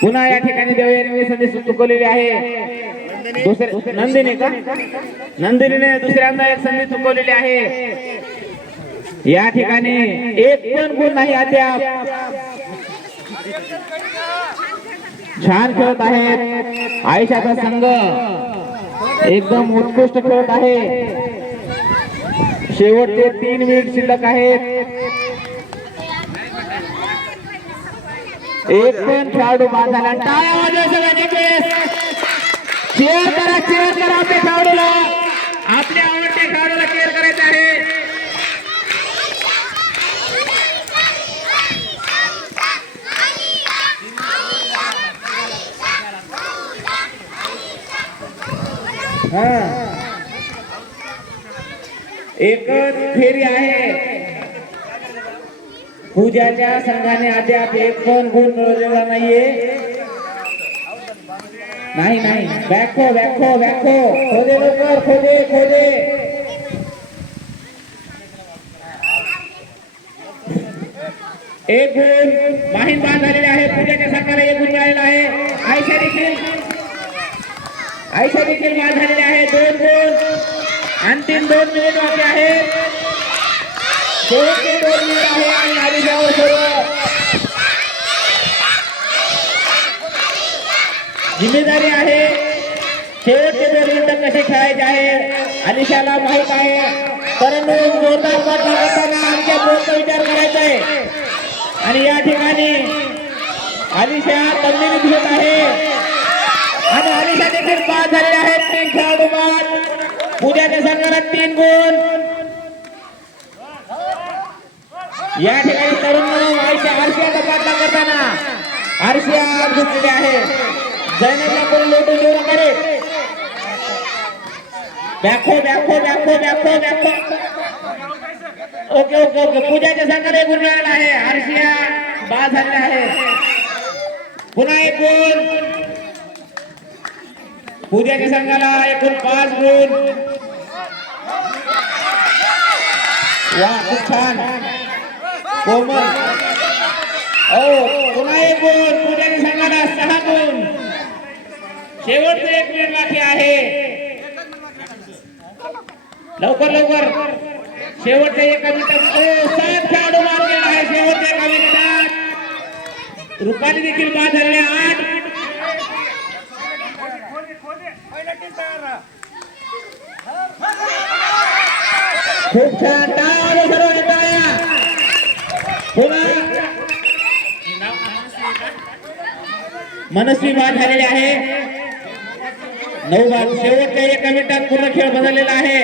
पुन्हा या ठिकाणी देवयानी संधी चुकवलेली आहे। दुसरे नंदिनी का नंदिनीने दुसऱ्यांदा एक संधी चुकवलेली आहे। या ठिकाणी एक पण गुण नाही अद्याप। छान खेळत आहेत आयशाचा संघ, एकदम उत्कृष्ट खेळत आहे। शेवटचे 3 मिनिट शिल्लक आहेत। एक पण खेळाडू बाद झाला। टाळ्या वाजवा सगळ्यांनी, चेअर करा, चेअर करा आपल्या खेळाडूला, आपल्या आवडत्या खेळाडूला चेअर करायचं आहे। एकच फेरी आहे। पूजाच्या संघाने अद्याप एक पण गुण मिळवलेला नाहीये। नाही नाही, बॅको बॅको बॅको, खोदे लवकर, खोदे खोदे। एक गुण माहीम बाद झालेले आहे। पूजाच्या संघाला एक गुण मिळालेला आहे। आयशा देखील बाद झालेले आहे। 2 गुण। अंतिम 2 मिनिट बाकी आहेत। शेवटचे 2 मिनिट आहे आणि आलिशावर सर्व जिम्मेदारी आहे। शेवटचे 2 मिनिट कसे खेळायचे आहे आलिशाला माहित आहे, परंतु जोरदार पाठला करताना आमच्या बोलचा विचार करायचा आहे। आणि या ठिकाणी आलिशा तन्मयने दिसत आहे आणि आलिशा देखील बाद झालेले आहेत। 3 खेळाडू बाद। पूजाच्या संघाला 3 गुण। या ठिकाणी तरुण म्हणून आरशियाचा पाठला करताना आरशिया घुसलेली आहे। जैनला कोण लोटून देऊ नका रे। बॅको बॅको बॅको बॅको बॅको। ओके ओके ओके, पूजाच्या संघाला 1 गुण मिळाला आहे। आरशिया बाद झालेला आहे। पुन्हा 1 गुण। पूजाच्या संघाला एकूण 5 गुण। वा, खूप छान कोमल। पुन्हा 1 गुण। पूजाच्या संघाला 6 गुण। शेवटचे 1 मिनिट बाकी आहे। लवकर लवकर, शेवटच्या 1 मिनिटात 7 खेळाडू बाद केला आहे। शेवटच्या 1 मिनिटात रुपाली देखील बाद झाले। 8। खूप छान, टाळ्या सर्व टाळ्या। पुन्हा मनस्वी बाद झालेले आहे। 9 बाद। शेवटच्या 1 मिनिटात पूर्ण खेळ बदललेला आहे।